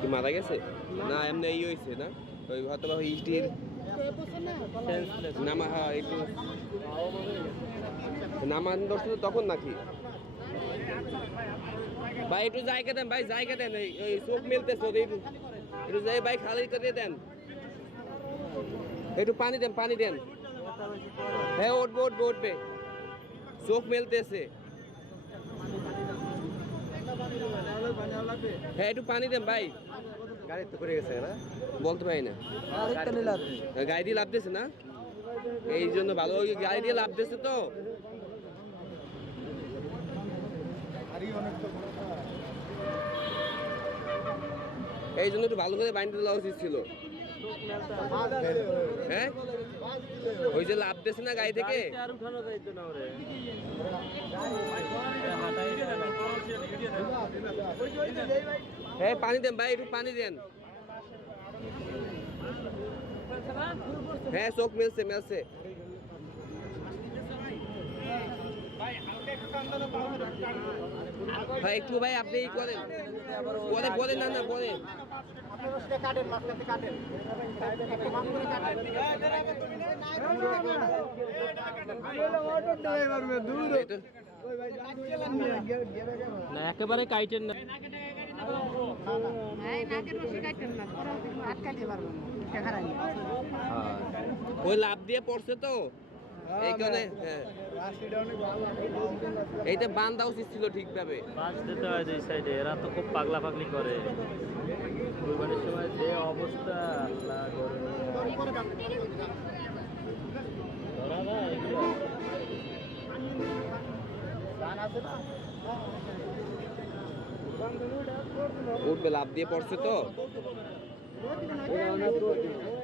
কি মারা গেছে না এমনি এই হয়েছে না ওই হয়তো বা ইস্টির নামা হ্যাঁ একটু নামান ধরছিল তখন নাকি ভাই একটু জায়গা দেন ভাই জায়গা দেন ওই চোখ মেলতেছে একটু যাই ভাই খালি করে দেন একটু পানি দেন হ্যাঁ উঠবে চোখ মেলতেছে হ্যাঁ একটু পানি দেন ভাই গাড়ি তো করে গেছে না বলতে পারি না গাড়ি দিয়ে লাভ দিয়েছে না এই জন্য ভালো গাড়ি দিয়ে লাভ দিয়েছে তো এই জন্য একটু ভালো করে বাইন্ড দেওয়া উচিত ছিল হ্যাঁ ওই যে লাভ দিয়েছে না গাড়ি থেকে হ্যাঁ পানি দেন ভাই একটু পানি দেন হ্যাঁ চোখ মেলছে ভাই একটু ভাই আপনি করেন বলেন না বলেন না একেবারে কাইটেন না ওই লাভ দিয়ে পড়ছে তো এই কারণে এইটা বান্ধা উচিত ছিল ঠিকভাবে বাস দিতে হয় দুই সাইডে এরা তো খুব পাগলাপাগলি করে কুরবানির সময় যে অবস্থা আল্লাহ উঠবে লাভ দিয়ে পড়ছে তো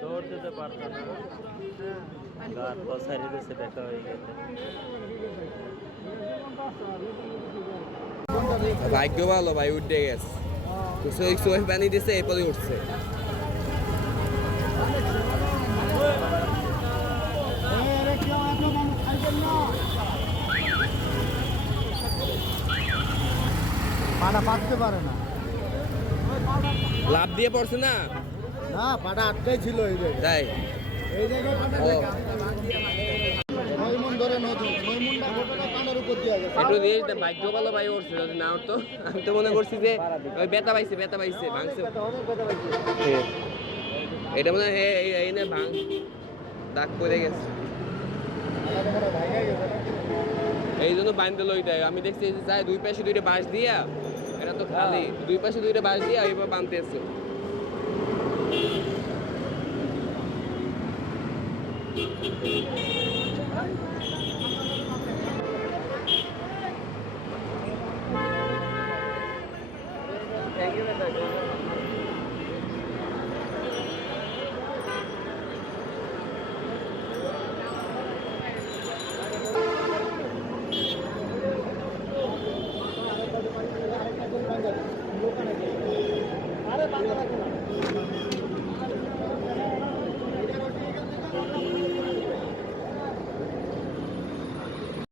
দৌড় দিতে পারতো না গাছ পছাড়ি দিয়েছে দেখা হয়ে গেছে ভাগ্য ভালো ভাই উঠে গেছে সোয়ে পানি দিছে এরপরে উঠছে পাটা পাততে পারে না লাভ দিয়ে পড়ছে না না পাটা আটকাই ছিল এই জায়গায় তাই এই জায়গায় পাটা নয় মন ধরে নতুন 9 মনটা গোটাটা পানের উপর দিয়ে গেছে একটু দিয়ে ভাগ্য ভালো ভাই উঠছে যদি না উঠতো আমি তো মনে করছি যে ওই ব্যথা পাইছে ভাঙছে এটা মনে হয় এই না ভাঙ দাগ পড়ে গেছে এই জন্য বাইন্দে লই দেয় আমি দেখছি যে যায় দুই পাশে দুইটা বাঁশ দিয়া এটা তো খালি দুই পাশে দুইটা বাঁশ দিয়া এইভাবে বাঁধতেছে